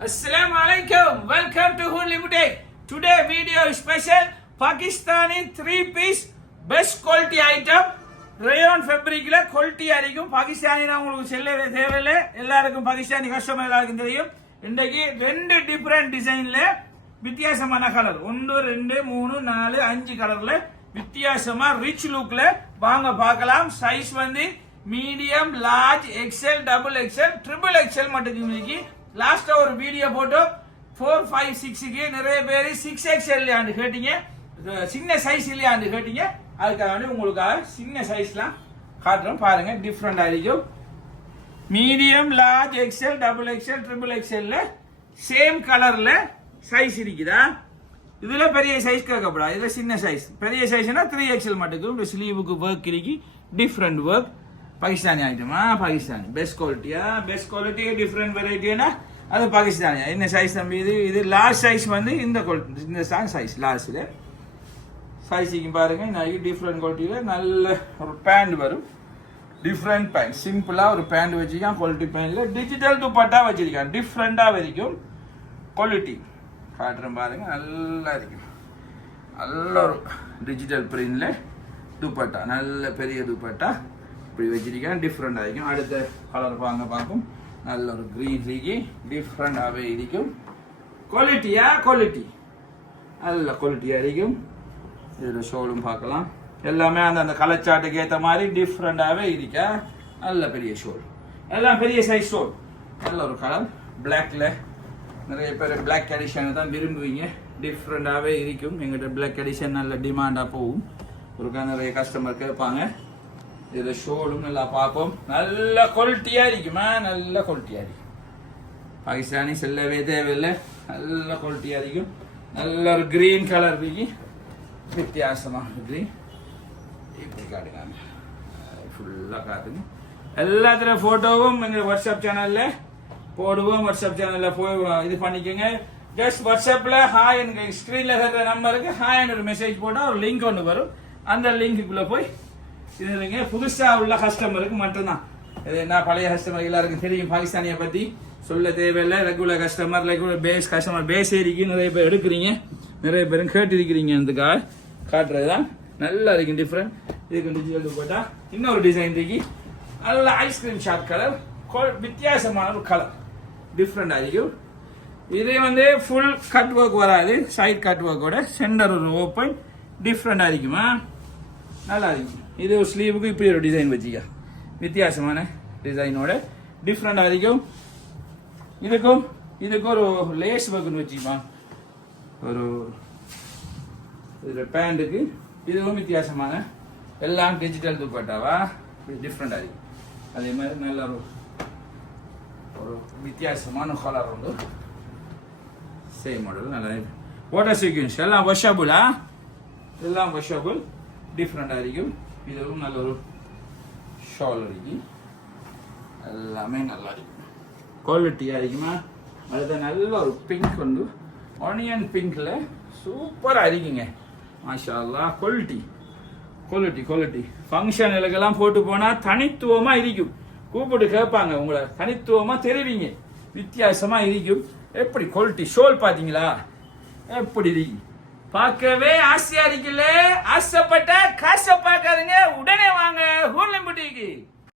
Assalamu alaikum. Welcome to Hoon Limited. Today video is special Pakistani three piece best quality item. Rayon ஃபேப்ரிக்கில் quality அடிக்கும் பாகிஸ்தானினா உங்களுக்கு செல்ல தேவையில்லை எல்லாருக்கும் பாகிஸ்தானி கஸ்டமர் எல்லாருக்கும் தெரியும் இன்றைக்கு ரெண்டு டிஃப்ரெண்ட் டிசைனில் வித்தியாசமான கலர் ஒன்று ரெண்டு மூணு நாலு அஞ்சு கலரில் வித்தியாசமாக ரிச் லுக்கில் வாங்க பார்க்கலாம் சைஸ் வந்து medium large XL double XL triple XL மட்டும் இன்னைக்கு லாஸ்டா ஒரு வீடியோ போட்டு ஃபோர் ஃபைவ் சிக்ஸுக்கு நிறைய பேர் சிக்ஸ் எக்ஸ் இல்லையான்னு கேட்டீங்க. சின்ன சைஸ் இல்லையான்னு கேட்டீங்க. அதுக்காக வேண்டி உங்களுக்காக சின்ன சைஸ்லாம் காட்டுறோம். பாருங்க டிஃப்ரெண்ட் இருக்கும் medium large XL double XL triple எக்ஸ்எல்ல same கலரில் சைஸ் இருக்குதா? இதில் பெரிய சைஸ் கேட்கப்படாது. இதில் சின்ன சைஸ் பெரிய சைஸ்னால் த்ரீ எக்ஸ்எல் மட்டுக்கும் இந்த ஸ்லீவுக்கு ஒர்க் இருக்கு. டிஃப்ரெண்ட் ஒர்க் பாகிஸ்தானி ஐட்டமா பாகிஸ்தானி. பெஸ்ட் குவாலிட்டியா பெஸ்ட் குவாலிட்டி டிஃப்ரெண்ட் வெரைட்டினா அது பாகிஸ்தானியா என்ன சைஸ் தம்பி இது? இது லார்ஜ் சைஸ் வந்து இந்த குவாலிட்டி இந்த சைஸ் லார்ஜில் சைஸிங்க பாருங்க நிறைய டிஃப்ரெண்ட் குவாலிட்டியில் நல்ல ஒரு பேண்ட் வரும். டிஃப்ரெண்ட் பேண்ட் சிம்பிளாக ஒரு பேண்ட் வச்சிருக்கான் குவாலிட்டி பேண்டில் டிஜிட்டல் துப்பட்டா வச்சிருக்கான். டிஃப்ரெண்டாக வரைக்கும் குவாலிட்டி காட்டுறேன் பாருங்க நல்லா இருக்கும். நல்ல ஒரு டிஜிட்டல் பிரிண்டில் துப்பட்டா. நல்ல பெரிய துப்பட்டா. இப்படி வச்சிருக்கேன். டிஃப்ரெண்டாக இருக்கும். அடுத்த கலர் வாங்க பார்ப்போம். நல்ல ஒரு க்ரீன் ரீகி டிஃப்ரெண்டாகவே இருக்கும். குவாலிட்டியா குவாலிட்டி நல்ல குவாலிட்டியாக இருக்கும். இதில் ஷோலும் பார்க்கலாம். எல்லாமே அந்த அந்த கலச்சாட்டுக்கு ஏற்ற மாதிரி டிஃப்ரெண்டாகவே இருக்கா? நல்ல பெரிய ஷோல் எல்லாம் பெரிய சைஸ் ஷோல் நல்ல ஒரு கலர் பிளாக்ல நிறைய பேர் பிளாக் அடிஷனை தான் விரும்புவீங்க. டிஃப்ரெண்டாகவே இருக்கும். எங்கள்கிட்ட பிளாக் அடிஷன் நல்ல டிமாண்டாக போகும். ஒருக்கா நிறைய கஸ்டமர் கேட்பாங்க. இதில் ஷோலும் நல்லா பார்ப்போம். நல்ல குவாலிட்டியாக இருக்குமா? நல்ல குவாலிட்டியாக இருக்கும் பாகிஸ்தானி செல்லவே தேவையில்லை. நல்ல குவாலிட்டியாக இருக்கும் நல்ல ஒரு கிரீன் கலர் இருக்கு. வித்தியாசமாக கிரீன் இப்படி காட்டுக்காங்க ஃபுல்லாக காட்டுங்க. எல்லாத்துல ஃபோட்டோவும் எங்கள் வாட்ஸ்அப் சேனலில் போடுவோம். வாட்ஸ்அப் சேனலில் போய் இது பண்ணிக்கோங்க. ஜஸ்ட் வாட்ஸ்அப்பில் ஹாய் எனக்கு ஸ்க்ரீனில் இருக்கிற நம்பருக்கு ஹாய்னு ஒரு மெசேஜ் போட்டால் ஒரு லிங்க் ஒன்று வரும். அந்த லிங்க்குள்ளே போய் இது இல்லைங்க புதுசாக உள்ள கஸ்டமருக்கு மட்டும்தான். இது என்ன பழைய கஸ்டமர் எல்லாருக்கும் தெரியும் பாகிஸ்தானியை பற்றி சொல்ல தேவையில்லை. Regular customer regular base customer base ஏரிக்கு நிறைய பேர் எடுக்கிறீங்க. நிறைய பேரும் கேட்டிருக்கிறீங்க அதுக்காக காட்டுறது தான் நல்லா இருக்கும் டிஃப்ரெண்ட் இதுக்கு டிஜிட்டல் போட்டால் இன்னொரு டிசைன் இருக்கு. நல்ல ஐஸ்கிரீம் ஷாட் கலர் வித்தியாசமான ஒரு கலர் டிஃப்ரெண்ட் ஆகிக்கும் இது வந்து ஃபுல் கட் ஒர்க் வராது. சைட் கட் ஒர்க்கோட சென்டர் ஒரு ஓப்பன் டிஃப்ரெண்டாக இருக்குமா? நல்லா இருக்கும் இது ஒரு ஸ்லீவுக்கு இப்படி ஒரு டிசைன் வச்சுக்க. வித்தியாசமான டிசைனோட டிஃப்ரெண்டாக இருக்கும். இதுக்கும் இதுக்கும் ஒரு லேஸ் ஒர்க்குன்னு வச்சுக்கமா ஒரு இதில் பேண்ட்டுக்கு இதுவும் வித்தியாசமான எல்லாம் டிஜிட்டல் துப்பட்டாவா? டிஃப்ரெண்டாக இருக்கும். அதே மாதிரி நல்ல ஒரு ஒரு வித்தியாசமான கலர் உண்டு. சேம் மாடல் நல்லா இருக்கு. வாட்டர் சீக்வன்ஸ் எல்லாம் வஷாபுலா எல்லாம் வஷாபுல் டிஃப்ரெண்டாக இருக்கும். இதுவும் நல்ல ஒரு ஷால் இருக்கும் எல்லாமே நல்லா இருக்கும். குவாலிட்டியாக இருக்குமா? அதுதான் நல்ல ஒரு பிங்க் வந்து ஆனியன் பிங்க்ல சூப்பராக இருக்குங்க. மாஷா குவாலிட்டி குவாலிட்டி குவாலிட்டி ஃபங்க்ஷன் இலக்கெல்லாம் போட்டு போனால் தனித்துவமாக இருக்கும். கூப்பிட்டு கேட்பாங்க உங்களை தனித்துவமாக தெரிவிங்க. வித்தியாசமாக இருக்கும். எப்படி குவாலிட்டி ஷோல் பார்த்தீங்களா? எப்படி இருக்கு? பார்க்கவே ஆசையா இருக்குல்ல? ஆசைப்பட்ட காசை பார்க்காதீங்க. உடனே வாங்க. ஹூர்லிம்பட்டிக்கு.